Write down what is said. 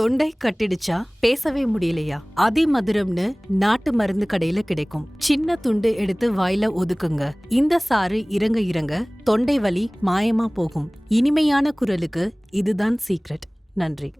தொண்டை கட்டிடுச்சா, பேசவே முடியலையா? அதிமதுரம்னு நாட்டு மருந்து கடையில கிடைக்கும். சின்ன துண்டு எடுத்து வாயில ஒதுக்குங்க. இந்த சாறு இறங்க இறங்க தொண்டை வலி மாயமா போகும். இனிமையான குரலுக்கு இதுதான் சீக்ரெட். நன்றி.